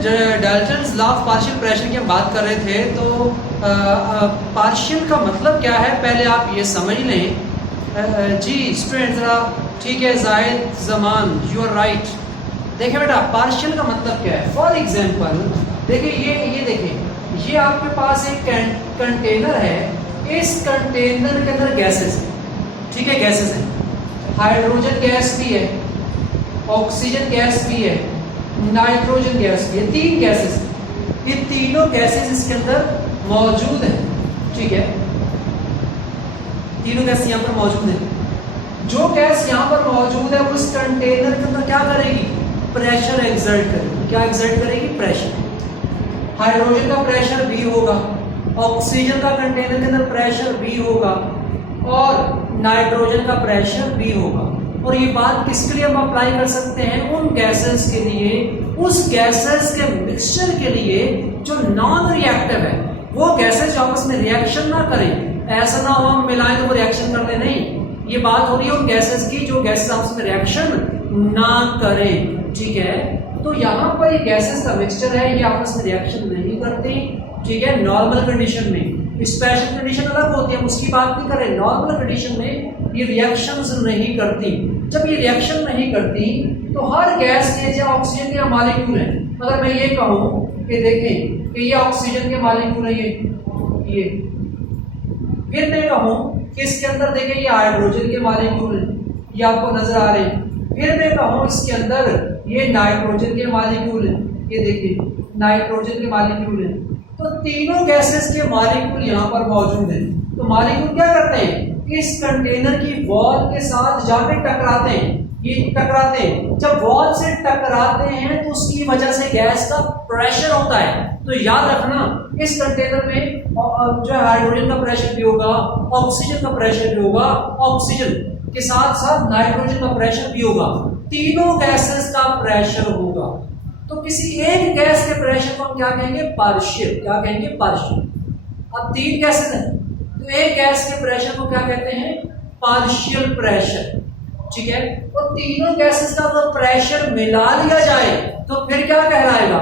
Dalton's law of partial pressure की हम बात कर रहे थे, तो पार्शियल का मतलब क्या है पहले आप ये समझ लें। जी स्टूडेंट ज़रा ठीक है, Zahid Zaman you are right. देखिए बेटा पार्शियल का मतलब क्या है। फॉर एग्जांपल देखिए ये देखिए ये आपके पास एक कंटेनर है, इस कंटेनर के अंदर गैसेस है, ठीक है गैसेस है, हाइड्रोजन गैस भी है, ऑक्सीजन गैस भी है, नाइट्रोजन गैस भी है, तीन गैसेस हैं। ये तीनों गैसेस इसके अंदर मौजूद है, ठीक है तीनों गैस यहाँ पर मौजूद है। जो गैस यहाँ पर मौजूद है उस कंटेनर के अंदर क्या करेगी, प्रेशर एक्सर्ट करेगी। क्या एक्सर्ट करेगी, प्रेशर। हाइड्रोजन का प्रेशर भी होगा, ऑक्सीजन का कंटेनर के अंदर प्रेशर भी होगा और नाइट्रोजन का प्रेशर भी होगा। और ये बात किसके लिए हम अप्लाई कर सकते हैं, उन गैसेस के लिए, उस गैसेस के मिक्सचर के लिए जो नॉन रिएक्टिव है, वो गैसेस जो आपस में रिएक्शन ना करें। ऐसा ना हो हम मिलाएं तो वो रिएक्शन कर ले, नहीं, ये बात हो रही है उन गैसेस की जो गैसेस आपस में रिएक्शन ना करें, ठीक है। तो यहाँ पर ये गैसेस का मिक्सचर है, ये आपस में रिएक्शन नहीं करती, ठीक है नॉर्मल कंडीशन में। स्पेशल कंडीशन अलग होती है, उसकी बात नहीं कर रहे। नॉर्मल कंडीशन में ये रिएक्शंस नहीं करती। जब ये रिएक्शन नहीं करती तो हर गैस के जो ऑक्सीजन के मॉलिक्यूल है, अगर मैं ये कहूँ कि देखें कि ये ऑक्सीजन के मॉलिक्यूल है, ये फिर मैं कहूँ कि इसके अंदर देखें ये हाइड्रोजन के मॉलिक्यूल है, ये आपको नजर आ रहे हैं। फिर मैं कहूँ इसके अंदर ये नाइट्रोजन के मॉलिक्यूल है, ये देखिए नाइट्रोजन के मॉलिक्यूल है। तो तीनों गैसेस के मॉलिक्यूल यहाँ पर मौजूद हैं। तो मॉलिक्यूल क्या करते हैं, इस कंटेनर की वॉल के साथ जाके टकराते हैं, ये टकराते हैं। जब वॉल से टकराते हैं तो उसकी वजह से गैस का प्रेशर होता है। तो याद रखना इस कंटेनर में जो हाइड्रोजन का प्रेशर भी होगा, ऑक्सीजन का प्रेशर भी होगा, ऑक्सीजन के साथ साथ नाइट्रोजन का प्रेशर भी होगा, तीनों गैसेस का प्रेशर होगा। तो किसी एक गैस के प्रेशर को हम क्या कहेंगे, पार्शियल। क्या कहेंगे, पार्शियल। अब तीन गैसेस हैं तो एक गैस के प्रेशर को क्या कहते हैं, पार्शियल प्रेशर, ठीक है। और तीनों गैसेस का अगर प्रेशर मिला लिया जाए तो फिर क्या कहलाएगा,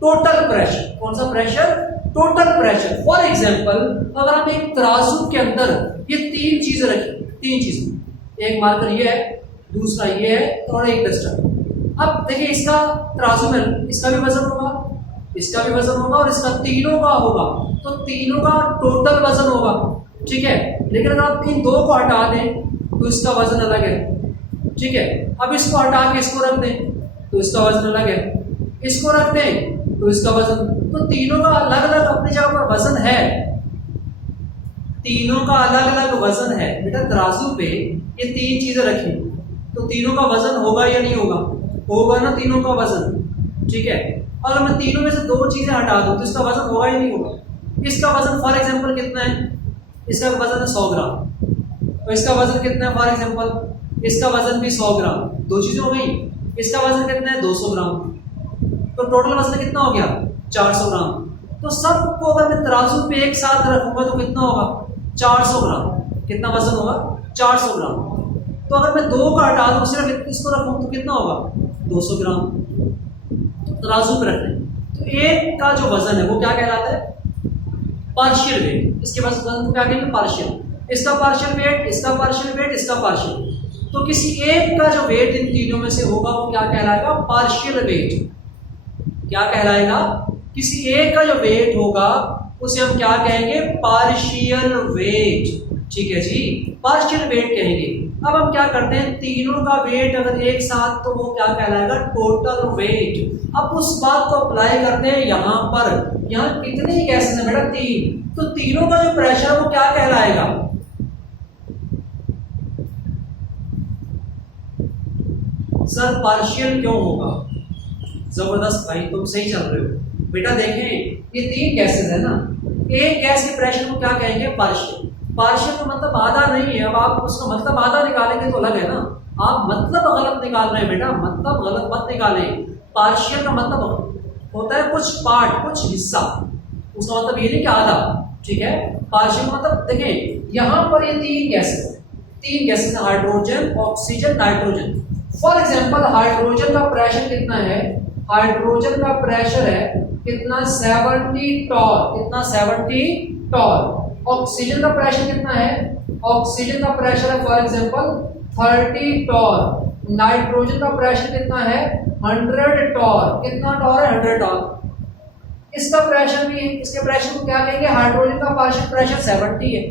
टोटल प्रेशर। कौन सा pressure, total pressure. For example अगर हम एक तराजू के अंदर ये तीन चीजें रखें, तीन चीजें, एक मार्कर ये है, दूसरा ये है और एक डस्टर। अब देखिए इसका तराजू में इसका भी वजन होगा, इसका भी वजन होगा और इसका तीनों का होगा, तो तीनों का टोटल वजन होगा, ठीक है। लेकिन अगर आप इन दो को हटा दें तो इसका वजन अलग है, ठीक है। अब इसको हटा के इसको रख दें तो इसका वजन अलग है, इसको रख दें तो इसका वजन, तो तीनों का अलग अलग अपनी जगह पर वजन है, तीनों का अलग अलग वजन है। बेटा तराजू पे ये तीन चीजें रखी तो तीनों का वजन होगा या नहीं होगा, होगा ना तीनों का वजन, ठीक है। अगर मैं तीनों में से दो चीजें हटा दूं तो इसका वजन होगा या नहीं होगा। इसका वजन फॉर एग्जांपल कितना है, इसका वजन है 100 ग्राम, और इसका वजन कितना है, फॉर एग्जांपल इसका वजन भी 100 ग्राम, दो चीजें हो गई। इसका वजन कितना है, 200 ग्राम, तो टोटल वजन कितना हो गया, 400 ग्राम। तो सबको अगर मैं तराजू पे एक साथ रखूंगा तो कितना होगा, 400 ग्राम। कितना वजन होगा, 400 ग्राम। तो अगर मैं दो का हटा दूं सिर्फ इसको रखूं तो कितना होगा, 200 ग्राम। तो तराजू पे रखना है तो एक का जो वजन है वो क्या कहलाता है, पार्शियल वेट। इसके पास वजन को क्या कहेंगे, पार्शियल। इसका पार्शियल वेट, इसका पार्शियल वेट, इसका पार्शियल। तो किसी एक का जो वेट इन तीनों में से होगा वो क्या कहलाएगा, पार्शियल वेट। क्या कहलाएगा, किसी एक का जो वेट होगा उसे हम क्या कहेंगे, पार्शियल वेट, ठीक है जी, पार्शियल वेट कहेंगे। अब हम क्या करते हैं, तीनों का वेट अगर एक साथ तो वो क्या कहलाएगा, टोटल वेट। अब उस बात को अप्लाई करते हैं यहाँ पर। यहाँ कितनी गैसेस है बेटा, तीन, तो तीनों का जो प्रेशर वो क्या कहलाएगा, सर पार्शियल क्यों होगा, जबरदस्त भाई तुम सही चल रहे हो। बेटा देखें ये तीन गैसेस है ना, एक गैस के प्रेशर को क्या कहेंगे, पार्शियल। पार्शियल का मतलब आधा नहीं है। अब आप उसका मतलब आधा निकालेंगे तो अलग है ना, आप मतलब गलत निकाल रहे हैं बेटा, मतलब गलत मत निकालें। पार्शियल का मतलब होता है कुछ पार्ट, कुछ हिस्सा, उसका मतलब ये नहीं कि आधा, ठीक है। पार्शियल का मतलब देखें यहाँ पर ये तीन गैसेस है, hydrogen, oxygen, nitrogen. For example hydrogen का प्रेशर कितना है, हाइड्रोजन का प्रेशर है कितना 70 टॉर, कितना 70 टॉर। ऑक्सीजन का प्रेशर कितना है, ऑक्सीजन का प्रेशर है फॉर एग्जांपल 30 टॉर। नाइट्रोजन का प्रेशर कितना है 100 टॉर, कितना टॉर है 100 टॉर। इसका प्रेशर भी, इसके प्रेशर को क्या कहेंगे, हाइड्रोजन का पार्शियल प्रेशर 70 है,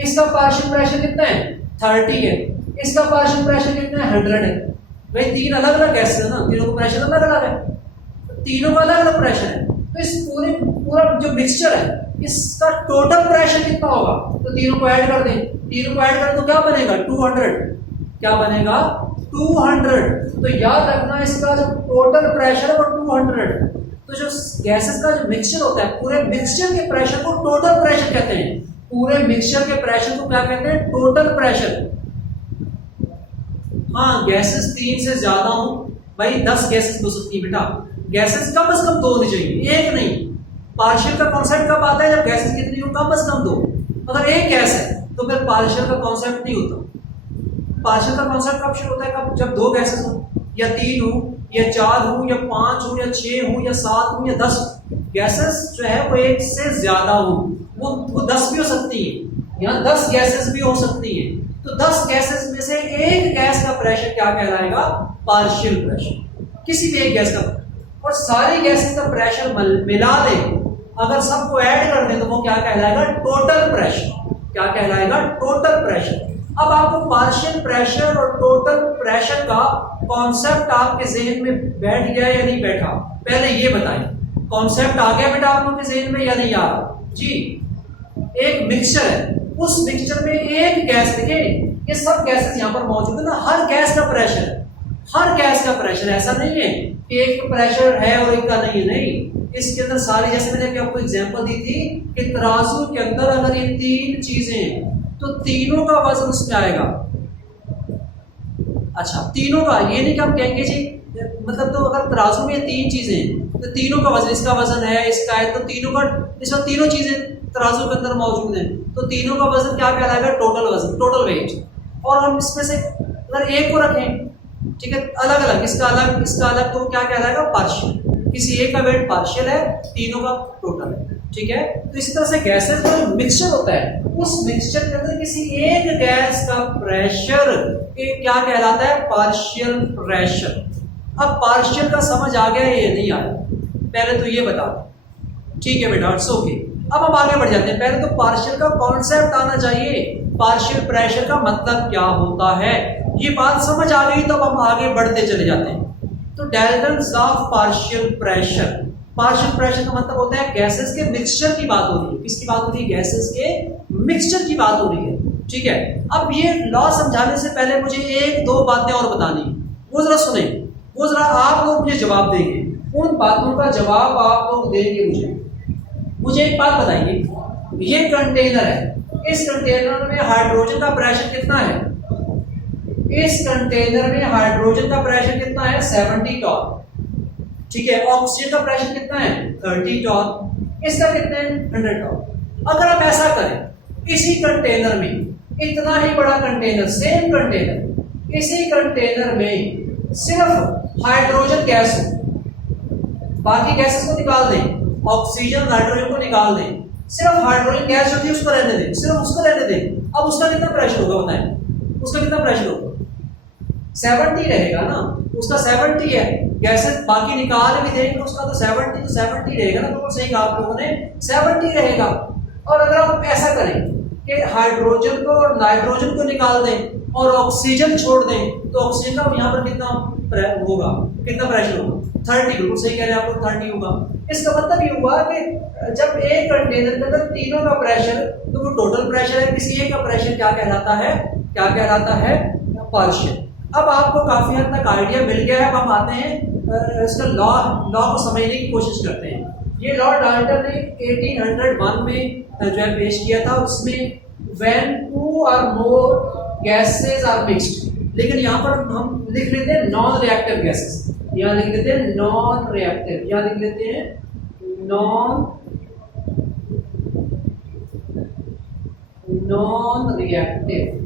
इसका पार्शियल प्रेशर कितना है 30 है, इसका पार्शियल प्रेशर कितना है 100 है। भाई तीन अलग अलग गैस है ना, तीनों का प्रेशर अलग अलग है, तीनों का अलग अलग प्रेशर है। तो इस पूरा जो मिक्सचर है इसका टोटल प्रेशर कितना होगा, तो तीनों को ऐड कर दें, तीनों को ऐड करें तो क्या बनेगा 200, क्या बनेगा 200। तो याद रखना इसका जो टोटल प्रेशर है वो 200। तो जो गैसेस का जो मिक्सचर होता है, पूरे मिक्सचर के प्रेशर को टोटल प्रेशर कहते हैं, पूरे मिक्सचर के प्रेशर को क्या कहते हैं, टोटल प्रेशर। हाँ गैसेस 3 से ज्यादा हो भाई, 10 गैसेस हो सकती है बेटा, गैसेस कम से कम 2 होनी चाहिए, एक नहीं। पार्शियल का कॉन्सेप्ट कब आता है, जब गैसेस कितनी हो, कम से कम 2। अगर एक गैस है तो फिर पार्शियल का कॉन्सेप्ट नहीं होता। पार्शियल का कॉन्सेप्ट कब शुरू होता है, कब, जब 2 गैसेस हो, या 3 हो, या 4 हो, या 5 हो, या 6 हो, या 7 हो, या 10 गैसेस जो है वो एक से ज्यादा हो, वो 10 भी हो सकती है, यहाँ 10 गैसेस भी हो सकती है। तो 10 गैसेस में से एक गैस का प्रेशर क्या कहलाएगा, पार्शियल प्रेशर, किसी भी एक गैस का। और सारी गैसेस का प्रेशर मिला दे, अगर सबको ऐड कर दे तो वो क्या कहलाएगा, टोटल प्रेशर। क्या कहलाएगा, टोटल प्रेशर। अब आपको पार्शियल प्रेशर और टोटल प्रेशर का कॉन्सेप्ट आपके जहन में बैठ गया या नहीं बैठा, पहले ये बताएं। कॉन्सेप्ट आ गया बेटा आप लोगों के जहन में या नहीं आ रहा जी। एक मिक्सचर है, उस मिक्सचर में एक गैस, देखिए ये सब गैसेस यहाँ पर मौजूद है ना, हर गैस का प्रेशर है, हर गैस का प्रेशर, ऐसा नहीं है कि एक का प्रेशर है और एक का नहीं है, नहीं। इसके अंदर सारी, जैसे मैंने आपको एग्जांपल दी थी कि तराजू के अंदर अगर ये 3 चीजें हैं तो तीनों का वजन उसमें आएगा। अच्छा तीनों का, ये नहीं कि हम कहेंगे जी, मतलब तो अगर तराजू में 3 चीजें हैं तो तीनों का वजन, इसका वजन है, इसका है, तो तीनों का, इसमें तीनों चीजें तराजू के अंदर मौजूद है, तो तीनों का वजन क्या कहलाएगा, टोटल वजन, टोटल वेट। और हम इसमें से अगर एक को रखें, ठीक है, अलग अलग, इसका अलग, इसका अलग, तो क्या कहलाएगा, पार्शियल। किसी एक का वेट पार्शियल है, तीनों का टोटल है, ठीक है। तो इसी तरह से गैसेस का जो मिक्सचर होता है, उस मिक्सचर के अंदर किसी एक गैस का प्रेशर क्या कहलाता है, पार्शियल प्रेशर। अब पार्शियल का समझ आ गया या नहीं आया, पहले तो ये बता, ठीक है बेटा, इट्स ओके। अब हम आगे बढ़ जाते हैं। पहले तो पार्शियल का कॉन्सेप्ट आना चाहिए, पार्शियल प्रेशर का मतलब क्या होता है, ये बात समझ आ गई तो अब हम आगे बढ़ते चले जाते हैं। तो Dalton's law of partial pressure, partial pressure का मतलब होता है गैसेस के मिक्सचर की बात हो रही है, किसकी बात हो रही है, गैसेस के मिक्सचर की बात हो रही है, ठीक है। अब ये लॉ समझाने से पहले मुझे 1-2 बातें और बतानी, वो जरा सुने, वो जरा आप लोग मुझे जवाब देंगे, उन बातों का जवाब आप लोग देंगे। मुझे एक बात बताइए, ये कंटेनर है, इस कंटेनर में हाइड्रोजन का प्रेशर कितना है, इस कंटेनर में हाइड्रोजन का प्रेशर कितना है 70 टॉर, ठीक है। ऑक्सीजन का प्रेशर कितना है 30 टॉर, इसका कितना है 100 टॉर। अगर हम ऐसा करें, इसी कंटेनर में, इतना ही बड़ा कंटेनर, सेम कंटेनर, इसी कंटेनर में सिर्फ हाइड्रोजन गैस हो, बाकी गैसेस को निकाल दें, ऑक्सीजन नाइट्रोजन को निकाल दें, सिर्फ हाइड्रोजन गैस जो थी उसको रहने दें, सिर्फ उसको रहने दें। अब उसका कितना प्रेशर होगा बताएं, उसका कितना प्रेशर होगा, 70 रहेगा ना, उसका 70 है, गैसेस बाकी निकाल भी देंगे उसका तो 70 रहेगा ना, तो सही कहा आप लोगों ने, 70 रहेगा। और अगर आप ऐसा करें कि हाइड्रोजन को और नाइट्रोजन को निकाल दें और ऑक्सीजन छोड़ दें, तो ऑक्सीजन का यहाँ पर कितना होगा, कितना प्रेशर होगा 30, बिल्कुल सही कह रहे हैं आप लोग, 30 होगा। इसका मतलब ये हुआ कि जब एक कंटेनर के अंदर तीनों का प्रेशर, तो वो टोटल प्रेशर है, किसी एक का प्रेशर क्या कहलाता है, क्या कहलाता है, पार्शियल। अब आपको काफी हद तक आइडिया मिल गया है। अब हम आते हैं इसका लॉ को समझने की कोशिश करते हैं। ये लॉ डाल्टन ने 1801 में जो है पेश किया था, उसमें when 2 or more gases are mixed, लेकिन यहाँ पर हम लिख लेते हैं नॉन रिएक्टिव गैसेस, यहाँ लिख लेते हैं नॉन रिएक्टिव, यहाँ लिख लेते हैं नॉन रिएक्टिव।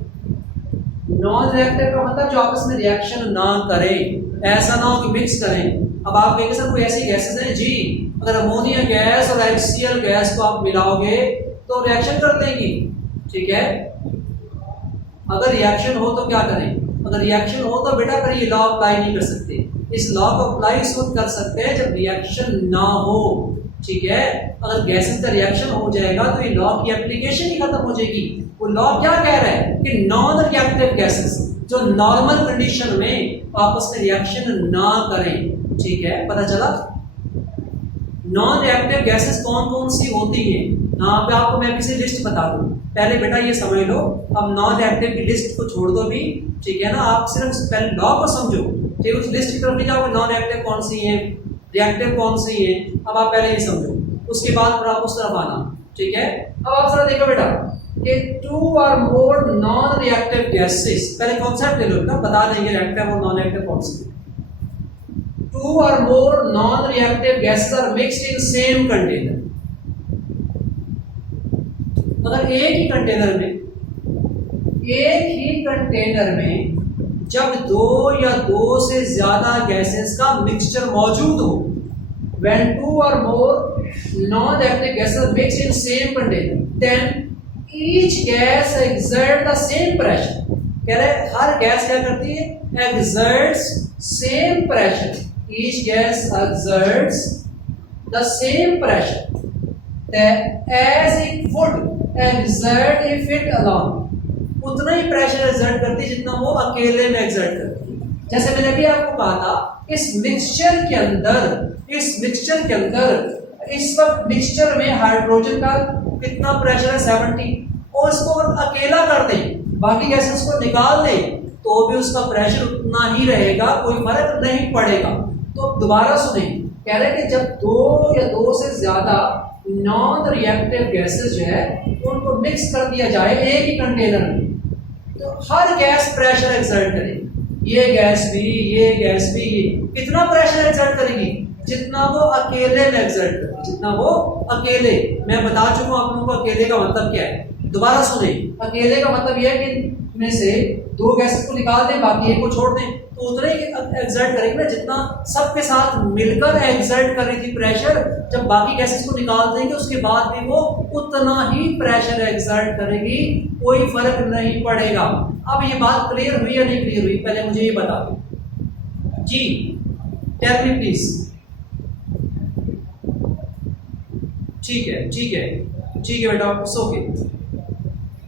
नॉन रिएक्टिव का मतलब जो आपस में रिएक्शन ना करें, ऐसा ना हो कि मिक्स करें, अब आप कहेंगे सर कोई ऐसी गैसेस हैं जी, अगर अमोनिया गैस और HCl गैस को आप मिलाओगे तो रिएक्शन कर देंगी, ठीक है। अगर रिएक्शन हो तो क्या करें, अगर रिएक्शन हो तो बेटा फिर ये लॉ अप्लाई नहीं कर सकते। इस लॉ को अप्लाई उस वक्त कर सकते हैं जब रिएक्शन ना हो, ठीक है। अगर गैसेस का रिएक्शन हो जाएगा तो ये लॉ की एप्लीकेशन ही खत्म हो जाएगी। वो लॉ क्या कह रहा है कि नॉन रिएक्टिव गैसेस जो नॉर्मल कंडीशन में आपस में रिएक्शन ना करें, ठीक है। पता चला नॉन रिएक्टिव गैसेस कौन कौन सी होती हैं। यहाँ पे आपको मैं किसी लिस्ट बता दूं, पहले बेटा ये समझ लो। अब नॉन रिएक्टिव की लिस्ट को छोड़ दो भी, ठीक है ना, आप सिर्फ पहले लॉ को समझो, ठीक है। उस लिस्ट की तरफ नहीं जाओगे, नॉन रिएक्टिव कौन सी है, रिएक्टिव कौन सी है, अब आप पहले ये समझो, उसके बाद फिर आप उस तरफ आना, ठीक है। अब आप जरा देखो बेटा कि 2 or more non reactive gases, पहले कॉन्सेप्ट ले लो बेटा, बता देंगे रिएक्टिव और नॉन रिएक्टिव कौन सी। 2 or more non-reactive gases are mixed in same container। अगर एक ही कंटेनर में जब 2 या 2 से ज्यादा गैसेस का मिक्सचर मौजूद हो, when 2 or more non-reactive gases are mixed in same container, then each gas exert the same pressure। कह रहे हर गैस क्या करती है, exerts same pressure। Each gas exerts the same pressure that as it would exert if it alone। उतना ही pressure exert करती है जितना वो अकेले में एक्सर्ट करती है। जैसे मैंने अभी आपको कहा था, इस मिक्सचर के अंदर इस वक्त मिक्सचर में हाइड्रोजन का कितना प्रेशर है, 70, और इसको अकेला कर दें, बाकी गैसेस को निकाल दें तो भी उसका प्रेशर उतना ही रहेगा, कोई फर्क नहीं पड़ेगा। तो दोबारा सुने, कह रहे हैं कि जब 2 या 2 से ज्यादा नॉन रिएक्टिव गैसेस जो है उनको मिक्स कर दिया जाए एक ही कंटेनर में, तो हर गैस प्रेशर एक्सर्ट करेगी। ये गैस भी, ये गैस भी, ये कितना प्रेशर एक्सर्ट करेगी, जितना वो अकेले में एक्सर्ट करेगी, जितना वो अकेले। मैं बता चुका हूं आप लोगों को अकेले का मतलब क्या है। दोबारा सुने, अकेले का मतलब यह है कि में से 2 गैसेस को निकाल दें, बाकी एक को छोड़ दें, तो उतना ही एक्सर्ट करेगी ना जितना सबके साथ मिलकर एक्सर्ट कर रही थी प्रेशर। जब बाकी गैसेस को निकाल देंगे उसके बाद भी वो उतना ही प्रेशर एक्सर्ट करेगी, कोई फर्क नहीं पड़ेगा। अब ये बात क्लियर हुई या नहीं क्लियर हुई, पहले मुझे ये बता दो जी, टेल मी प्लीज। ठीक है बेटा, ओके।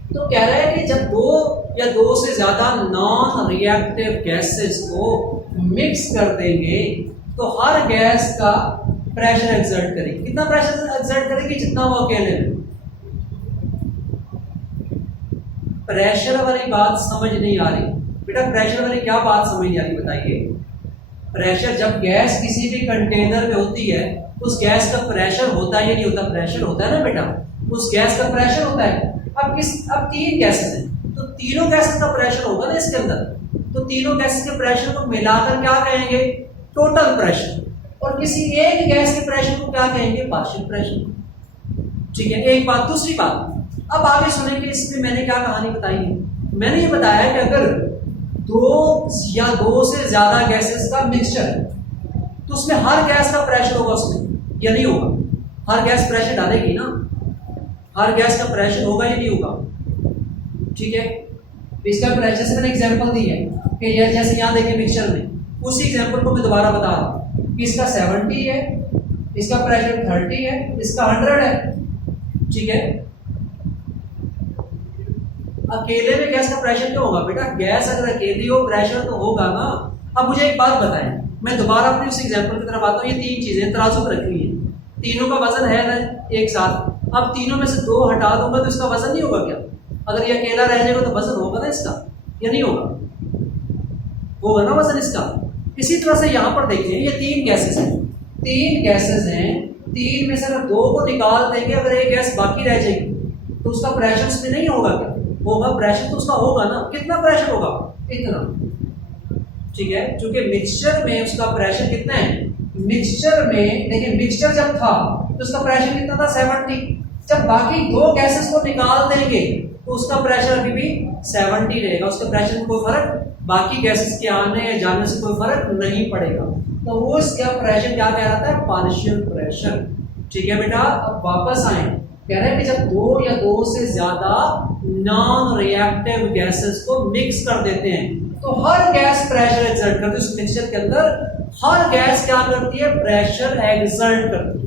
तो कह रहा है कि जब 2 या 2 से ज्यादा नॉन रिएक्टिव गैसेस को मिक्स कर देंगे तो हर गैस का प्रेशर एक्सर्ट करेगी। कितना प्रेशर एक्सर्ट करेगी, जितना वो अकेले में। प्रेशर वाली बात समझ नहीं आ रही बेटा, प्रेशर वाली क्या बात समझ नहीं आ रही बताइए। प्रेशर, जब गैस किसी भी कंटेनर में होती है उस गैस का प्रेशर होता है या नहीं होता, प्रेशर होता है ना बेटा, उस गैस का प्रेशर होता है। अब 3 गैसेस हैं तो तीनों गैसेस का प्रेशर होगा ना इसके अंदर, तो तीनों गैसेस के प्रेशर को मिलाकर क्या कहेंगे, टोटल प्रेशर। और किसी एक गैस के प्रेशर को क्या कहेंगे, पार्शियल प्रेशर। ठीक है, एक बात। दूसरी बात, अब आगे सुनेंगे इसमें मैंने क्या कहानी बताई है। मैंने ये बताया कि अगर 2 या 2 से ज्यादा गैसेस का मिक्सचर है तो उसमें हर गैस का प्रेशर होगा उसमें या नहीं होगा, हर गैस प्रेशर डालेगी ना, हर गैस का प्रेशर होगा या नहीं होगा। ठीक है, इसका प्रेशर से मैंने एग्जांपल दी है कि जैसे यहाँ देखिए मिक्सचर में, उसी एग्जांपल को मैं दोबारा बता रहा हूँ। इसका 70 है, इसका प्रेशर 30 है, इसका 100 है। ठीक है, अकेले में गैस का प्रेशर क्यों होगा बेटा, गैस अगर अकेली हो प्रेशर तो होगा ना। अब मुझे एक बात बताएं, मैं दोबारा अपने उस एग्जांपल की तरफ आता हूँ। ये 3 चीजें तराजू पर रखी हुई है, तीनों का वजन है ना एक साथ। अब तीनों में से 2 हटा दूंगा तो इसका वजन नहीं होगा क्या? अगर ये अकेला रह जाएगा तो वजन होगा ना इसका या नहीं होगा, होगा ना वजन इसका। इसी तरह से यहाँ पर देखिए, ये 3 गैसेस हैं, 3 गैसेस हैं, 3 में से अगर 2 को निकाल देंगे, अगर एक गैस बाकी रह जाएगी तो उसका प्रेशर उसमें नहीं होगा क्या? होगा, प्रेशर तो उसका होगा ना। कितना प्रेशर होगा, इतना। ठीक है, क्योंकि मिक्सचर में उसका प्रेशर कितना है, मिक्सचर में देखिए, मिक्सचर जब था तो उसका प्रेशर कितना था, 70। जब बाकी 2 गैसेस को निकाल देंगे तो उसका प्रेशर अभी भी 70 रहेगा, उसके प्रेशर में कोई फर्क, बाकी गैसेस के आने या जाने से कोई फर्क नहीं पड़ेगा। तो वो इसका प्रेशर क्या कहलाता है? Partial pressure. ठीक है बेटा, अब वापस आए, कह रहे हैं कि जब दो या दो से ज्यादा नॉन रिएक्टिव गैसेस को मिक्स कर देते हैं तो हर गैस प्रेशर एक्सर्ट करती है। उस मिक्सचर के अंदर हर गैस क्या करती है? प्रेशर एक्सर्ट करती है।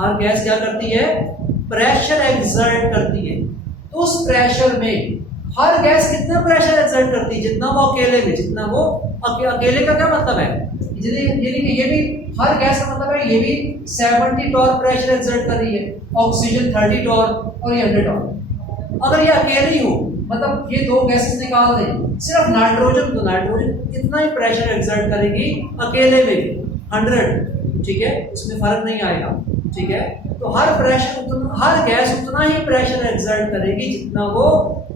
हर गैस क्या करती है? प्रेशर एक्सर्ट करती है। तो उस प्रेशर में हर गैस कितना प्रेशर एक्सर्ट करती है? जितना वो अकेले में, जितना वो अकेले का क्या मतलब है? ये भी हर गैस का मतलब है ये भी 70 टॉर्क प्रेशर एक्सर्ट कर रही है, ऑक्सीजन 30 टॉर्क और ये 100 टॉर्क। अगर ये अकेले ही हो, मतलब ये दो गैसेस निकाल दें, सिर्फ नाइट्रोजन, तो नाइट्रोजन इतना ही प्रेशर एक्सर्ट करेगी अकेले में 100। ठीक है, उसमें फर्क नहीं आएगा। ठीक है, तो हर गैस उतना ही प्रेशर एक्सर्ट करेगी जितना वो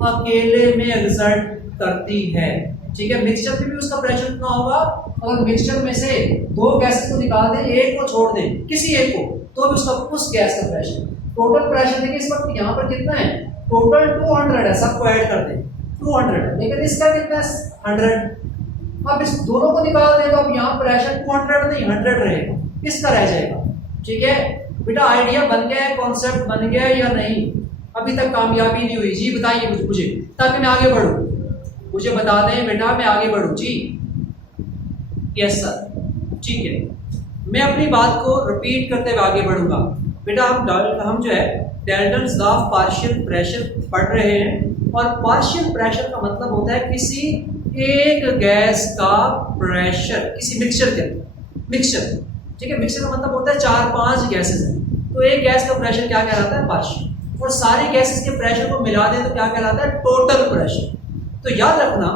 अकेले में एक्सर्ट करती है। ठीक है, मिक्सचर में भी उसका प्रेशर कितना होगा? अगर मिक्सचर में से दो गैसेस को निकाल दें, एक को छोड़ दें, किसी एक को, तो भी उसका उस गैस का प्रेशर, टोटल प्रेशर देखिए इस वक्त यहाँ पर कितना है? टोटल 200 है, सबको ऐड कर दें 200 है, लेकिन इसका कितना है? 100। अब इस दोनों को निकाल दें तो अब यहाँ प्रेशर 200 नहीं 100 रहेगा, इसका रह जाएगा। ठीक है बेटा, आइडिया बन गया है, कॉन्सेप्ट बन गया है या नहीं? अभी तक कामयाबी नहीं हुई? जी बताइए मुझे, ताकि मैं आगे बढ़ूं। मुझे बता दें बेटा, मैं आगे बढ़ूं। जी यस सर, ठीक है, मैं अपनी बात को रिपीट करते हुए आगे बढ़ूंगा। बेटा हम जो है Dalton's law of partial pressure पढ़ रहे हैं, और पार्शियल प्रेशर का मतलब होता है किसी एक गैस का प्रेशर किसी मिक्सचर के अंदर। मिक्सचर, ठीक है, मिक्सचर का मतलब होता है 4-5 गैसेस हैं, तो एक गैस का प्रेशर क्या कहलाता है? पार्शियल। और सारी गैसेस के प्रेशर को मिला दें तो क्या कहलाता है? Total pressure. तो याद रखना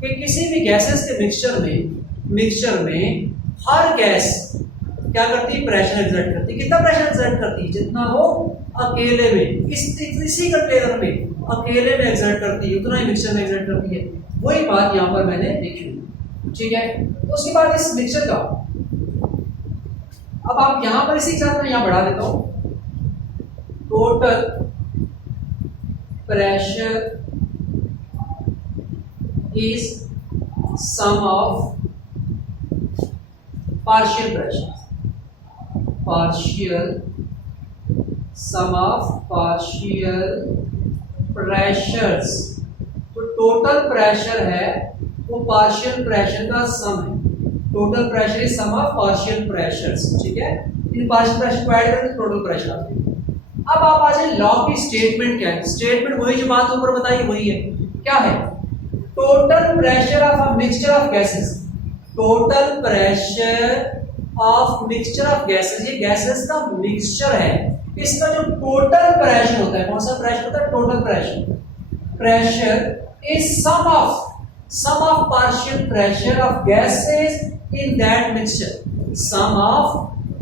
कि किसी भी गैसेस के मिक्सचर में हर गैस क्या करती है? प्रेशर एक्सर्ट करती है। कितना प्रेशर एक्सर्ट करती है? जितना वो अकेले में, इसी कंटेनर में अकेले में एक्सर्ट करती है, उतना ही मिक्सचर में एक्सर्ट करती है। वही बात यहाँ पर मैंने लिखी। ठीक है, तो उसके बाद इस मिक्सचर का, अब आप यहां पर इसी के साथ मैं यहां बढ़ा देता हूं, total pressure is sum of partial pressures, sum of partial pressures। तो टोटल प्रेशर है वो पार्शियल प्रेशर का सम है। Total pressure is sum of partial pressures. ठीक है, इन पार्शियल प्रेशर को ऐड करें तो टोटल प्रेशर आता है। अब आप आ जाए, लॉ की स्टेटमेंट क्या है? स्टेटमेंट वही जो बात ऊपर बताई वही है। क्या है? Total pressure of a mixture of gases. Total pressure of mixture of gases, ये गैसेस का मिक्सचर है, इसका जो टोटल प्रेशर होता है, कौन सा प्रेशर होता है? Total pressure is sum of partial pressure of gases in that mixture. Sum of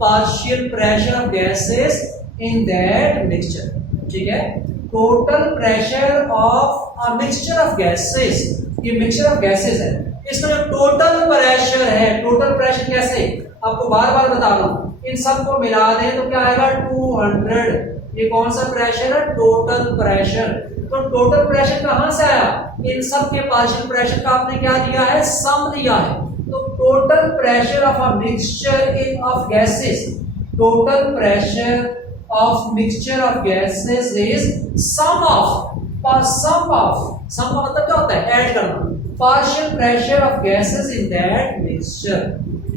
partial pressure of gases in that mixture. ठीक है, total pressure of a mixture of gases, ये mixture of gases है, इसका जो total pressure है, total pressure कैसे? आपको बार बार बता रहा हूं, इन सबको मिला दें तो क्या आएगा? 200। ये कौन सा प्रेशर है? Total pressure. तो टोटल प्रेशर कहां से आया? इन सब के पार्शियल प्रेशर का आपने क्या दिया है? सम दिया है। तो total pressure of a mixture in of gases, total pressure of mixture of gases is sum का मतलब क्या होता है? ऐड करना। Partial pressure of gases in that mixture,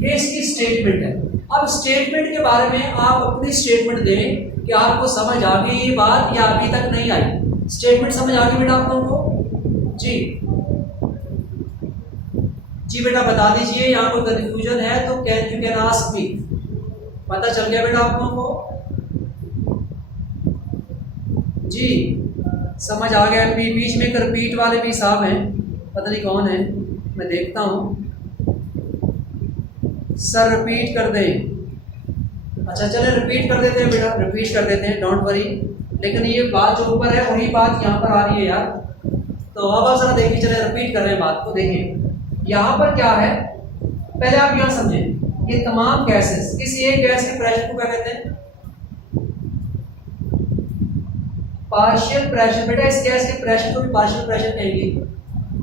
ये इसकी स्टेटमेंट है। अब स्टेटमेंट के बारे में आप अपनी स्टेटमेंट दें कि आपको समझ आ गई ये बात या अभी तक नहीं आई। स्टेटमेंट समझ आ गई बेटा आप लोगों को? जी बेटा बता दीजिए, यहाँ कोई कंफ्यूजन है तो यू कैन आस्क मी। पता चल गया बेटा आप लोगों को? जी समझ आ गया। बीच में एक रिपीट वाले भी साहब हैं, पता नहीं कौन है, मैं देखता हूँ। सर रिपीट कर दें। अच्छा चले रिपीट कर देते हैं बेटा, रिपीट कर देते हैं, डोंट वरी। लेकिन ये बात जो ऊपर है वही बात यहाँ पर आ रही है यार। तो अब आप जरा देखिए, चले रिपीट कर रहे हैं बात को। देखिए यहाँ पर क्या है, पहले आप यहाँ समझें, ये तमाम गैसेस, किसी एक गैस के प्रेशर को क्या कहते हैं? Partial pressure. बेटा इस गैस के प्रेशर को भी पार्शियल प्रेशर कहेंगे।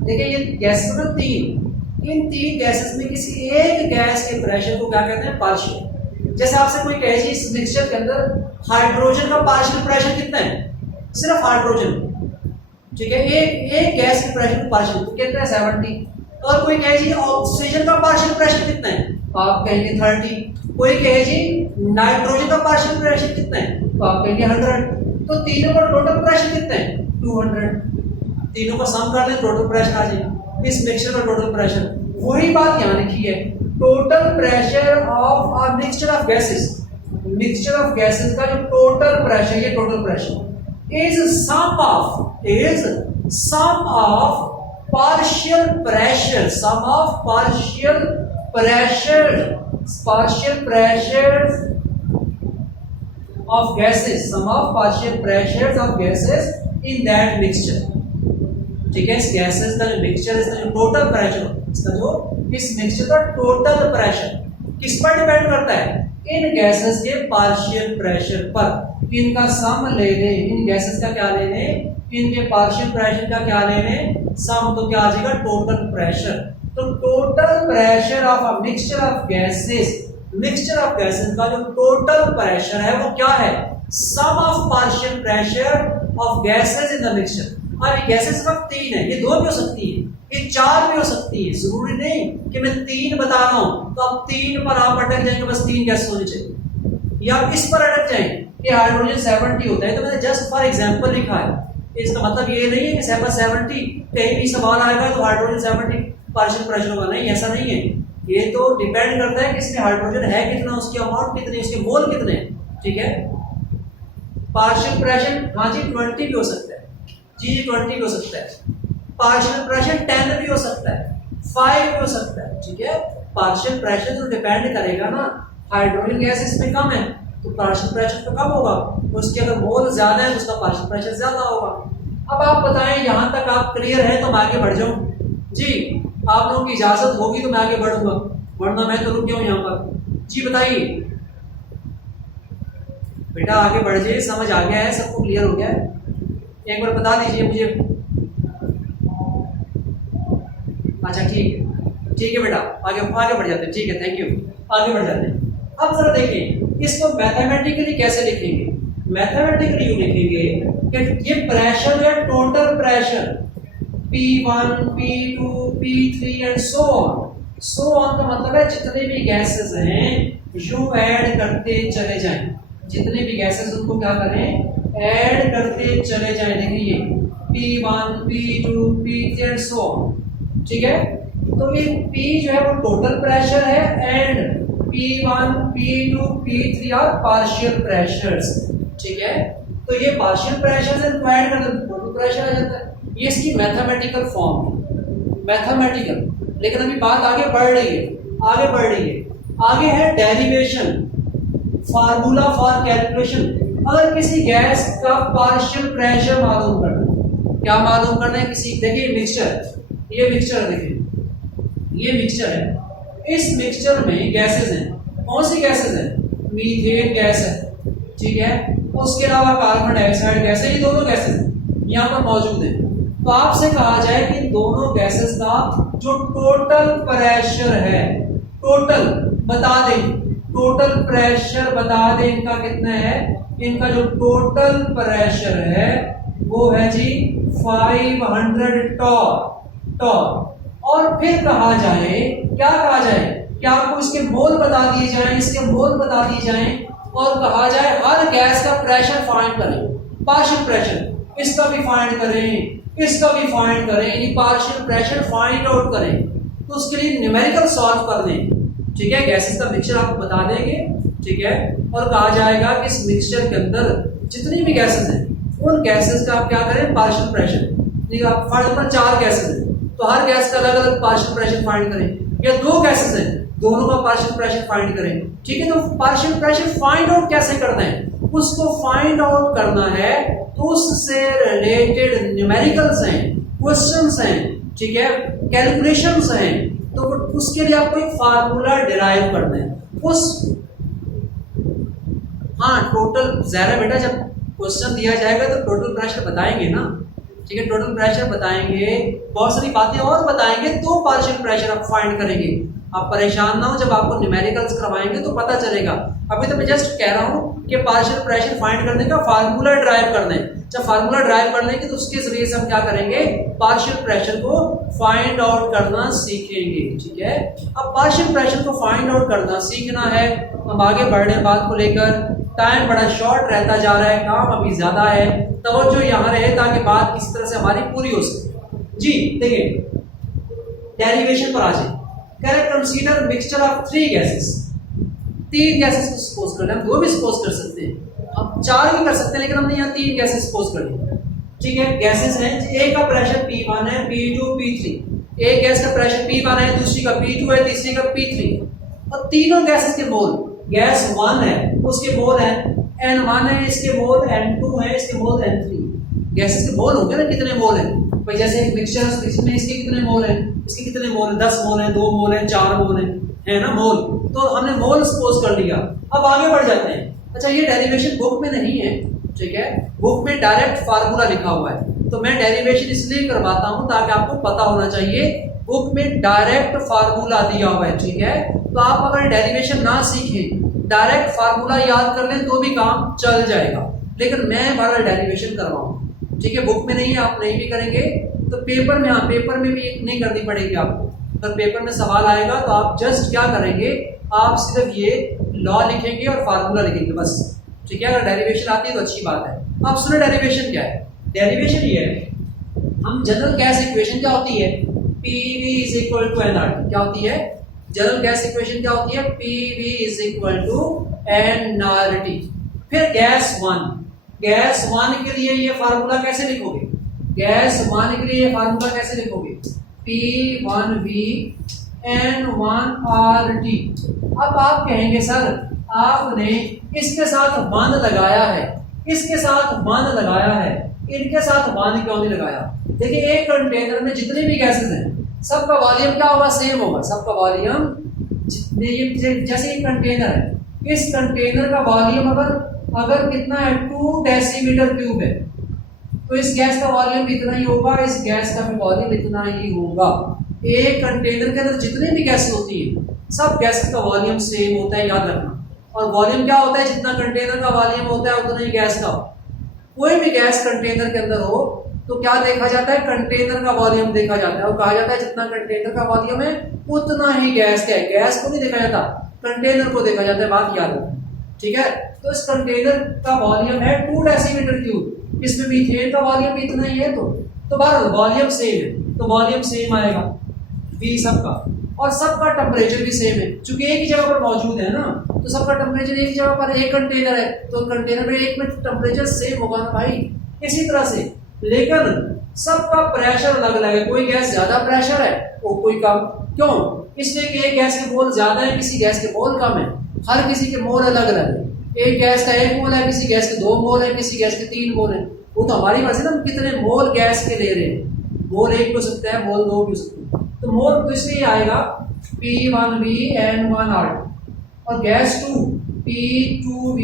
देखिए ये गैस में 3, इन तीन गैसेस में किसी एक गैस के प्रेशर को क्या कहते हैं? पार्शियल। जैसे आपसे कोई कहे जी इस मिक्सचर के अंदर हाइड्रोजन का पार्शियल प्रेशर कितना है? सिर्फ हाइड्रोजन, ठीक है, एक गैस के प्रेशर को पार्शियल कितना है? 70। और कोई कहे जी ऑक्सीजन का पार्शियल प्रेशर कितना है? तो आप कहेंगे 30। कोई कहे जी नाइट्रोजन का पार्शियल प्रेशर कितना है? तो आप कहेंगे 100। तो तीनों का टोटल प्रेशर कितना है? 200। तीनों का सम कर लें, टोटल प्रेशर आ जाएगा। इस मिक्सचर का टोटल प्रेशर, वही बात यहाँ लिखी है, total pressure of a mixture of gases. Mixture of gases का जो टोटल प्रेशर, ये total pressure is sum of partial pressure, sum of partial pressure of gases, sum of partial pressures of gases in that mixture। ठीक है, इस gases का जो mixture, इसका जो टोटल प्रेशर, इसका जो इस मिक्सचर का टोटल प्रेशर किस पर डिपेंड करता है? इन गैसेस के पार्शियल प्रेशर पर। इनका सम ले लें, इन गैसेस का क्या ले लें? इनके पार्शियल प्रेशर का क्या ले लें? सम। तो क्या आ जाएगा? Total pressure. तो total pressure of a mixture of gases, mixture of gases का जो टोटल प्रेशर है वो क्या है? Sum of partial pressure of gases in the mixture. और ये गैसेस सिर्फ तीन है, ये दो भी हो सकती है, ये चार भी हो सकती है, जरूरी नहीं कि मैं तीन बता रहा हूं तो अब तीन पर आप अटक जाएंगे, बस तीन गैसेस होनी चाहिए, या आप इस पर अटक जाएंगे कि हाइड्रोजन 70 होता है, तो मैंने जस्ट फॉर एग्जांपल लिखा है। इसका मतलब ये नहीं है कि 70 कहीं भी सवाल आएगा तो हाइड्रोजन 70 पार्शियल प्रेशर होगा, नहीं, ऐसा नहीं है। ये तो डिपेंड करता है कि इसमें हाइड्रोजन है कितना, उसकी अमाउंट कितनी, उसके मोल कितने, ठीक है। पार्शियल प्रेशर हाँ जी 20 भी हो सकता है, जी 20 भी हो सकता है। पार्शियल प्रेशर 10 भी हो सकता है, 5 भी हो सकता है, ठीक है। पार्शियल प्रेशर तो डिपेंड करेगा ना, हाइड्रोजन गैस इसमें कम है तो पार्शियल प्रेशर तो कम होगा, उसके अगर मोल ज्यादा है तो उसका पार्शियल प्रेशर ज्यादा होगा। अब आप बताएं यहाँ तक आप क्लियर है तो मैं आगे बढ़ जाऊं? जी आप लोगों की इजाजत होगी तो मैं आगे बढ़ूंगा, वरना मैं तो रुक गया हूं यहाँ पर। जी बताइए बेटा, आगे बढ़ जाइए, समझ आ गया है, सबको क्लियर हो गया है? एक बार बता दीजिए मुझे। अच्छा ठीक है बेटा, आगे बढ़ जाते हैं, ठीक है, थैंक यू, आगे बढ़ जाते हैं। अब जरा देखें इसको मैथमेटिकली कैसे लिखेंगे। मैथमेटिकली यूं लिखेंगे कि ये प्रेशर है, total pressure P1, P2, P3 and so on का मतलब है जितने भी गैसेस हैं यू ऐड करते चले जाएं, जितने भी गैसेस उनको क्या करें? ऐड करते चले जाएं। देखिए P1, P2, P3 and so on, ठीक है। तो ये P जो है वो टोटल प्रेशर है एंड P1, P2, P3 और पार्शियल प्रेशर्स, ठीक है। तो ये पार्शियल प्रेशर से ऐड कर दो टोटल प्रेशर आ जाता है। ये इसकी मैथमेटिकल फॉर्म है, मैथमेटिकल। लेकिन अभी बात आगे बढ़ रही है, आगे है डेरिवेशन, फार्मूला फॉर कैलकुलेशन। अगर किसी गैस का पार्शियल प्रेशर मालूम करना है, क्या मालूम करना है? किसी, देखिए मिक्सचर, ये मिक्सचर देखिए, ये मिक्सचर है, इस मिक्सचर में गैसेस हैं। कौन सी गैसेस हैं? मीथेन गैस है, ठीक है, उसके अलावा कार्बन डाइऑक्साइड गैस है, ये दोनों गैसेस यहाँ पर मौजूद है। तो आपसे कहा जाए कि इन दोनों गैसेस का जो टोटल प्रेशर है, टोटल बता दें, टोटल प्रेशर बता दें इनका कितना है? इनका जो टोटल प्रेशर है वो है जी 500 टॉर। और फिर कहा जाए, क्या कहा जाए? क्या आपको इसके मोल बता दिए जाएं, इसके मोल बता दिए जाएं और कहा जाए हर गैस का प्रेशर फाइंड करें, पार्शियल प्रेशर, इसका भी फाइंड करें, इसका भी फाइंड करें, यानी पार्शियल प्रेशर फाइंड आउट करें। तो उसके लिए न्यूमेरिकल सॉल्व कर दें, ठीक है। गैसेस का मिक्सचर आपको बता देंगे, ठीक है, और कहा जाएगा कि इस मिक्सचर के अंदर जितनी भी गैसेस हैं उन गैसेस का आप क्या करें? पार्शियल प्रेशर, ठीक है। फॉर एग्जाम्पल 4 गैसेस हैं तो हर गैस का अलग अलग पार्शियल प्रेशर फाइंड करें, या 2 गैसेस हैं दोनों का पार्शियल प्रेशर फाइंड करें, ठीक है। तो पार्शियल प्रेशर फाइंड आउट कैसे करना है? उसको फाइंड आउट करना है तो उससे रिलेटेड न्यूमेरिकल्स हैं, क्वेश्चंस हैं, ठीक है, कैलकुलेशंस हैं, तो उसके लिए आपको एक फार्मूला डिराइव करना है उस, हाँ टोटल, जरा बेटा जब क्वेश्चन दिया जाएगा तो टोटल प्रेशर बताएंगे ना, ठीक है, टोटल प्रेशर बताएंगे, बहुत सारी बातें और बताएंगे तो पार्शियल प्रेशर आप फाइंड करेंगे। आप परेशान ना हो, जब आपको न्यूमेरिकल्स करवाएंगे तो पता चलेगा। अभी तो मैं जस्ट कह रहा हूँ कि पार्शियल प्रेशर फाइंड करने का फार्मूला ड्राइव कर दें। जब फार्मूला ड्राइव कर लेंगे तो उसके जरिए से हम क्या करेंगे, पार्शियल प्रेशर को फाइंड आउट करना सीखेंगे। ठीक है, अब पार्शियल प्रेशर को फाइंड आउट करना सीखना है। अब आगे बढ़ रहे हैं बात को लेकर, टाइम बड़ा शॉर्ट रहता जा रहा है, काम अभी ज्यादा है, तवज्जो यहाँ रहे ताकि बात किसी तरह से हमारी पूरी हो सके। जी देखिए, डेरिवेशन पर आ जाए। Consider mixture of 3 gases, 3 gases को सपोज कर रहे हैं, हम 2 भी सपोज कर सकते हैं, अब 4 भी कर सकते हैं, लेकिन हमने यहाँ 3 गैसेस सपोज कर ली। ठीक है, गैसेस हैं, एक का प्रेशर P1 है, P2, P3, एक गैस का प्रेशर P1 है, दूसरी का P2 है, तीसरी का P3, और तीनों गैसेस के मोल, गैस 1 है उसके मोल है N1 है, इसके मोल N2 है, इसके मोल N3। गैसेस के मोल होंगे ना, कितने मोल हैं भाई, जैसे एक मिक्सचर, इसमें इसके कितने मोल हैं, इसके कितने मोल हैं, 10 मोल हैं, 2 मोल हैं, 4 मोल हैं, है ना मोल। तो हमने मोल सपोज कर लिया। अब आगे बढ़ जाते हैं। अच्छा, ये डेरिवेशन बुक में नहीं है, ठीक है, बुक में डायरेक्ट फार्मूला लिखा हुआ है, तो मैं डेरिवेशन इसलिए करवाता हूं ताकि आपको पता होना चाहिए बुक में डायरेक्ट फार्मूला दिया हुआ है। ठीक है, तो आप अगर डेरिवेशन ना सीखें, डायरेक्ट फार्मूला याद कर लें तो भी काम चल जाएगा, लेकिन मैं बार डेरिवेशन करवाऊँ। ठीक है, बुक में नहीं है, आप नहीं भी करेंगे तो पेपर में, हाँ पेपर में भी नहीं करनी पड़ेगी आपको। अगर पेपर में सवाल आएगा तो आप जस्ट क्या करेंगे, आप सिर्फ ये लॉ लिखेंगे और फार्मूला लिखेंगे बस। ठीक है, अगर डेरिवेशन आती है तो अच्छी बात है। अब सुनो डेरिवेशन क्या है। डेरिवेशन ये है, हम जनरल गैस इक्वेशन क्या होती है, PV is equal to nRT, क्या होती है जनरल गैस इक्वेशन, क्या होती है PV is equal to nRT। फिर गैस 1, गैस 1 के लिए ये फार्मूला कैसे लिखोगे, गैस 1 के लिए ये फार्मूला कैसे लिखोगे, P1V N1RT। अब आप कहेंगे सर आपने इसके साथ 1 लगाया है, इसके साथ 1 लगाया है, इनके साथ 1 क्यों नहीं लगाया। देखिए, एक कंटेनर में जितने भी गैसेस हैं सबका वॉल्यूम क्या होगा, सेम होगा, सबका वॉल्यूम। जैसे एक कंटेनर है, इस कंटेनर का वॉल्यूम अगर कितना है 2 डेसीमीटर क्यूब है, तो इस गैस का वॉल्यूम इतना ही होगा, इस गैस का भी वॉल्यूम इतना ही होगा। एक कंटेनर के अंदर जितने भी गैस होती है सब गैस का वॉल्यूम सेम होता है, याद रखना। और वॉल्यूम क्या होता है, जितना कंटेनर का वॉल्यूम होता है उतना ही गैस का। कोई भी गैस कंटेनर के अंदर हो तो क्या देखा जाता है, कंटेनर का वॉल्यूम देखा जाता है, और कहा जाता है जितना कंटेनर का वॉल्यूम है उतना ही गैस का है। गैस को नहीं देखा जाता, कंटेनर को देखा जाता है, बात याद रखना। ठीक है, तो इस कंटेनर का वॉल्यूम है 2 डेसीमीटर क्यूब, इसमें मीथेन का वॉल्यूम इतना ही है, तो बार वॉल्यूम सेम है, तो वॉल्यूम सेम आएगा V सबका, और सबका टेम्परेचर भी सेम है, क्योंकि एक ही जगह पर मौजूद है ना, तो सबका टेम्परेचर एक जगह पर, एक कंटेनर है तो कंटेनर में एक में टेम्परेचर सेम होगा ना भाई। इसी तरह से, लेकिन सबका प्रेशर अलग अलग है, कोई गैस ज्यादा प्रेशर है और कोई कम। क्यों, इसलिए कि एक गैस के मोल ज्यादा है, किसी गैस के मोल कम है, हर किसी के मोल अलग अलग है। एक गैस का 1 मोल है, किसी गैस के 2 मोल है, किसी गैस के 3 मोल है। वो तो हमारी मर्जी ना, हम कितने मोल गैस के ले रहे हैं, मोल 1 भी हो सकता है, मोल 2 भी हो सकता है। तो मोल तो इसलिए आएगा P1V N1RT, और gas 2 P2V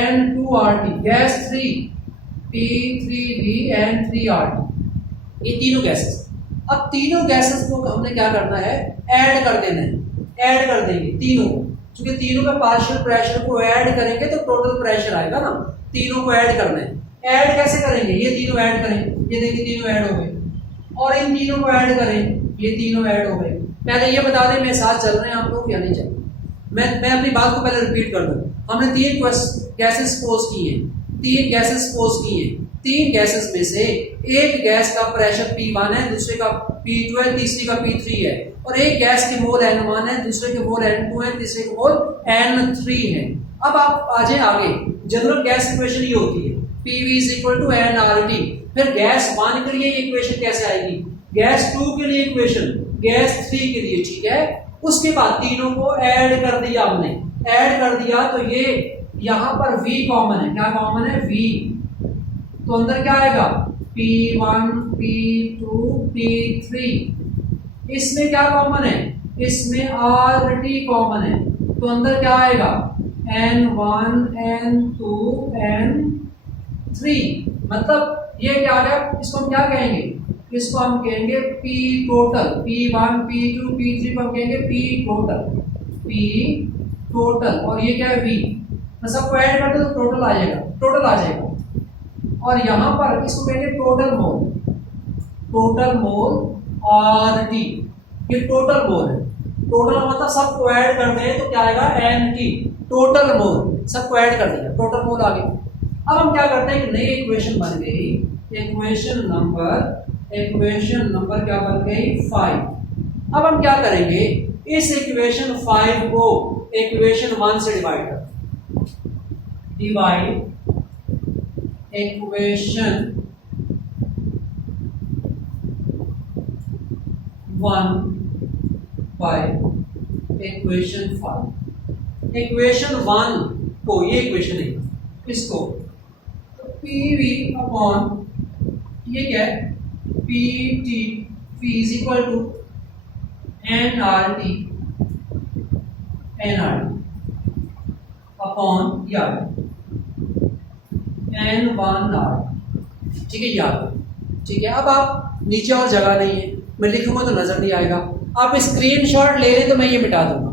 N2RT, gas 3 P3V N3RT। ये तीनों गैसेस। अब तीनों गैसेस को हमने क्या करना है, ऐड कर देना है, ऐड कर देंगे तीनों, क्योंकि तीनों का पार्शियल प्रेशर को ऐड करेंगे तो टोटल प्रेशर आएगा ना। तीनों को ऐड करना है। ऐड कैसे करेंगे, ये तीनों ऐड करें, ये देखिए तीनों ऐड हो गए, और इन तीनों को ऐड करें, ये तीनों ऐड हो गए। पहले ये बता दें मेरे साथ चल रहे हैं आप लोग या नहीं चल रहे, मैं अपनी बात को पहले रिपीट कर दूं। हमने 3 गैसेस सपोज की हैं, 3 गैसेस सपोज की हैं। 3 गैसेस में से एक गैस का प्रेशर P1 है, दूसरे का P2 है, तीसरी का P3 है, और एक गैस के मोल N1 है, दूसरे के मोल N2 है, तीसरे के मोल N3 है। अब आप आ जाए आगे, जनरल गैस इक्वेशन ये होती है PV is equal to NRT। फिर गैस 1 के लिए इक्वेशन कैसे आएगी, गैस 2 के लिए इक्वेशन, गैस 3 के लिए, ठीक है। उसके बाद तीनों को ऐड कर दिया हमने, ऐड कर दिया तो ये यहां पर V कॉमन है, क्या कॉमन है V, तो अंदर क्या आएगा P1 P2 P3, इसमें क्या कॉमन है, इसमें RT कॉमन है, तो अंदर क्या आएगा N1 N2 N3। मतलब ये क्या आ गया, इसको हम क्या कहेंगे, इसको हम कहेंगे P total, P1 P2 P3 को हम कहेंगे P टोटल, और ये क्या है V, मैं सबको ऐड कर दूं तो टोटल आ जाएगा। और यहाँ पर इसको कहेंगे टोटल मोल RT, ये टोटल मोल है। टोटल मतलब सबको ऐड करते हैं तो क्या आएगा NT, टोटल मोल, सबको ऐड कर दिया, टोटल मोल आ गया। अब हम क्या करते हैं, एक नई इक्वेशन बन गई, इक्वेशन नंबर क्या बन गई 5। अब हम क्या करेंगे, इस इक्वेशन 5 को इक्वेशन 1 से divide equation 1 by equation 5। Equation 1 को, ये इक्वेशन है, इसको तो PV अपॉन ये क्या है PT P is equal to nRT upon यार N1R, ठीक है यार, ठीक है। अब आप नीचे और जगह नहीं है, मैं लिखूंगा तो नजर नहीं आएगा। आप स्क्रीनशॉट ले लें तो मैं ये मिटा दूंगा,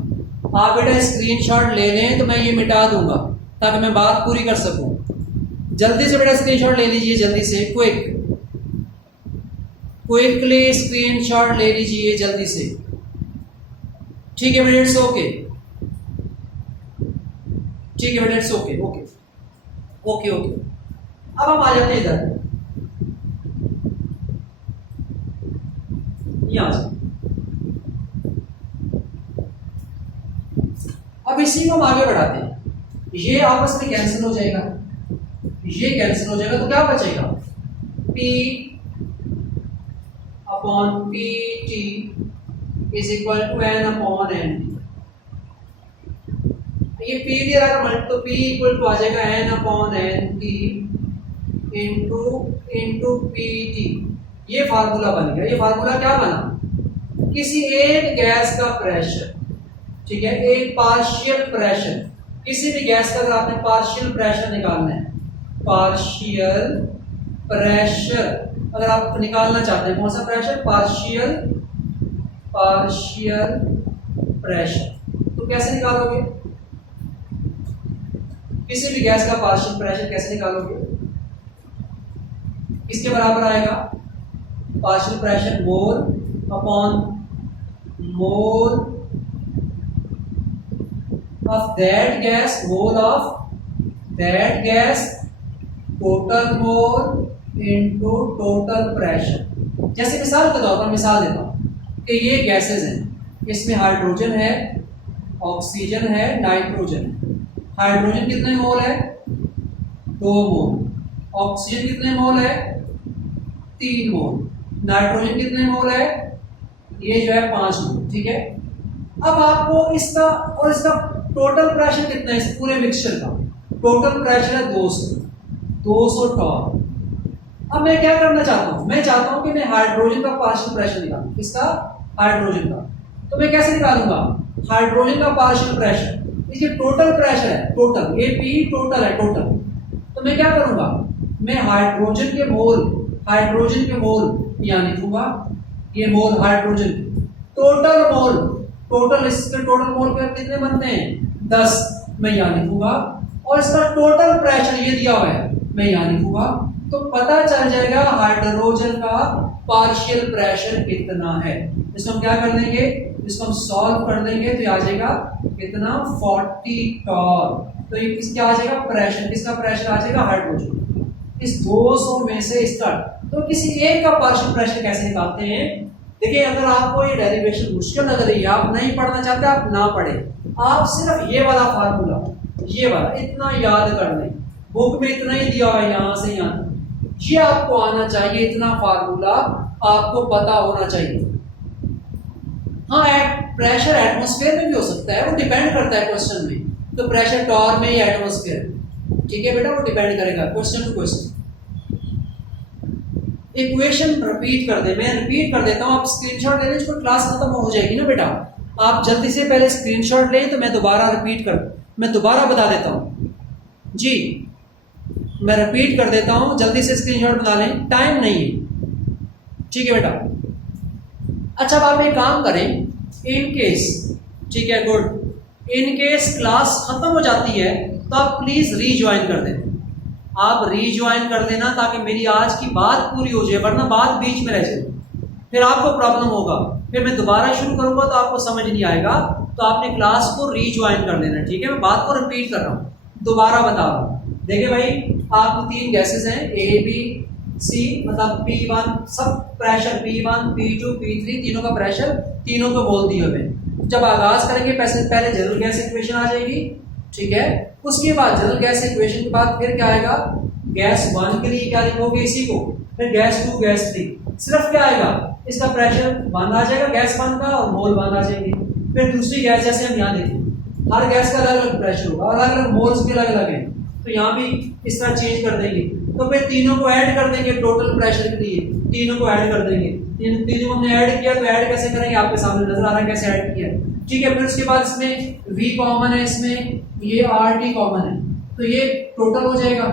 आप बेटा स्क्रीनशॉट ले लें तो मैं ये मिटा दूंगा ताकि मैं बात पूरी कर सकूं। जल्दी से बेटा स्क्रीनशॉट ले लीजिए, जल्दी से क्विकली स्क्रीनशॉट ले लीजिए जल्दी से, ठीक है बेटा, इट्स ओके, ठीक है बेटा, it's okay okay okay okay. अब हम आ जाते हैं इधर, यहां से। अब इसी को हम आगे बढ़ाते हैं, ये आपस में कैंसिल हो जाएगा, ये कैंसिल हो जाएगा, तो क्या बचेगा P upon PT is equal to N upon NT। ये P दिया रहा है तो P इक्वल टू आ जाएगा N upon NT into PT। ये फार्मूला बन गया। ये फार्मूला क्या बना, किसी एक गैस का प्रेशर, ठीक है, एक पार्शियल प्रेशर, किसी भी गैस का अगर आपने पार्शियल प्रेशर निकालना है, पार्शियल प्रेशर अगर आप निकालना चाहते हैं, कौन सा प्रेशर, पार्शियल प्रेशर, तो कैसे निकालोगे, किसी भी गैस का पार्शियल प्रेशर कैसे निकालोगे, किसके बराबर आएगा, partial pressure mole upon mole of that gas, mole of that gas, total mole into total pressure। जैसे मिसाल के तौर पर मिसाल देता हूँ कि ये गैसेस हैं, इसमें हाइड्रोजन है, ऑक्सीजन है, नाइट्रोजन है। हाइड्रोजन कितने मोल है, 2 मोल, ऑक्सीजन कितने मोल है, 3 मोल, नाइट्रोजन कितने मोल है, ये जो है 5 मोल, ठीक है। अब आपको इसका और इसका टोटल प्रेशर कितना है, इस पूरे मिक्सचर का टोटल प्रेशर है 200 टॉर। अब मैं क्या करना चाहता हूं, मैं चाहता हूं कि मैं हाइड्रोजन का पार्शियल प्रेशर निकालूं, किसका, हाइड्रोजन का। तो मैं कैसे निकालूंगा, हाइड्रोजन का पार्शियल प्रेशर, इसके टोटल प्रेशर है, टोटल ये P टोटल है, टोटल। तो मैं क्या करूंगा, मैं हाइड्रोजन के मोल यहाँ लिखूंगा, ये मोल हाइड्रोजन, टोटल मोल, टोटल इसके टोटल मोल कितने बनते हैं 10, मैं यहाँ लिखूंगा, और इसका टोटल प्रेशर ये दिया हुआ है, मैं यहाँ लिखूंगा। तो पता चल जाएगा हाइड्रोजन का पार्शियल प्रेशर कितना है। इसको हम क्या कर देंगे, इसको हम सॉल्व कर देंगे तो आ जाएगा कितना, 40 टॉर। तो ये किसका आ जाएगा प्रेशर, किसका प्रेशर आ जाएगा, हाइड्रोजन। इस 200 में से इसका, तो किसी एक का पार्शियल प्रेशर कैसे निकालते हैं। देखिए, अगर आपको ये डेरिवेशन मुश्किल लग रही है, आप नहीं पढ़ना चाहते, आप ना पढ़े, आप सिर्फ ये वाला फार्मूला, ये वाला इतना याद कर लें, बुक में इतना ही दिया हुआ है, यहां से यहां तक, ये आपको आना चाहिए, इतना फार्मूला आपको पता होना चाहिए। हाँ, प्रेशर एटमॉस्फेयर में भी हो सकता है, वो डिपेंड करता है क्वेश्चन में, तो प्रेशर टॉर में या एटमॉस्फेयर, ठीक है बेटा, वो डिपेंड करेगा question to question. Equation repeat कर दे, मैं रिपीट कर देता हूं, आप स्क्रीनशॉट ले लें, इसको क्लास खत्म हो जाएगी ना बेटा, आप जल्दी से पहले स्क्रीनशॉट लें, तो मैं दोबारा बता देता हूं जी। मैं रिपीट कर देता हूं, जल्दी से स्क्रीनशॉट बना लें, टाइम नहीं है, ठीक है बेटा। अच्छा अब आप एक काम करें, इन केस, ठीक है गुड, इन केस क्लास खत्म हो जाती है तो आप प्लीज रीज्वाइन कर देना, आप रीज्वाइन कर देना ताकि मेरी आज की बात पूरी हो जाए, वरना बात बीच में रह जाए, फिर आपको प्रॉब्लम होगा, फिर मैं दोबारा शुरू करूंगा तो आपको समझ नहीं आएगा, तो आपने क्लास को रीज्वाइन कर देना, ठीक है। मैं बात को रिपीट कर रहा हूं, दोबारा बता रहा हूं। देखिए भाई, आपको 3 गैसेस हैं, ए बी सी, मतलब P1, सब प्रेशर P1 P2 P3, तीनों का प्रेशर, तीनों को बोल दिए हमें। जब आगाज करेंगे पहले जनरल गैस इक्वेशन आ जाएगी, ठीक है। उसके बाद जनरल गैस इक्वेशन के बाद फिर क्या आएगा, गैस 1 के लिए क्या लिखोगे इसी को, फिर गैस 2 गैस 3, सिर्फ क्या आएगा, इसका प्रेशर 1 आ जाएगा गैस 1 का और मोल 1 आ जाएंगे। फिर दूसरी गैस जैसे हम यहाँ देखें, हर गैस का अलग अलग प्रेशर होगा, अलग अलग मोल्स भी अलग अलग है, तो यहाँ भी इस तरह चेंज कर देंगे, तो फिर तीनों को ऐड कर देंगे टोटल प्रेशर के लिए, तीनों को ऐड कर देंगे, तीनों हमने ऐड किया, तो ऐड कैसे करेंगे आपके सामने नजर आ रहा है कैसे ऐड किया, ठीक है। फिर उसके बाद इसमें V कॉमन है, इसमें ये RT कॉमन है, तो ये टोटल हो जाएगा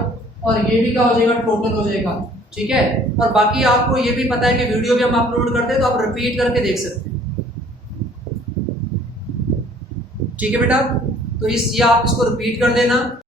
और ये भी क्या हो जाएगा, टोटल हो जाएगा, ठीक है। और बाकी आपको ये भी पता है कि वीडियो भी हम अपलोड करते हैं तो आप रिपीट करके देख सकते हैं, ठीक है बेटा। तो ये आप इसको रिपीट कर देना।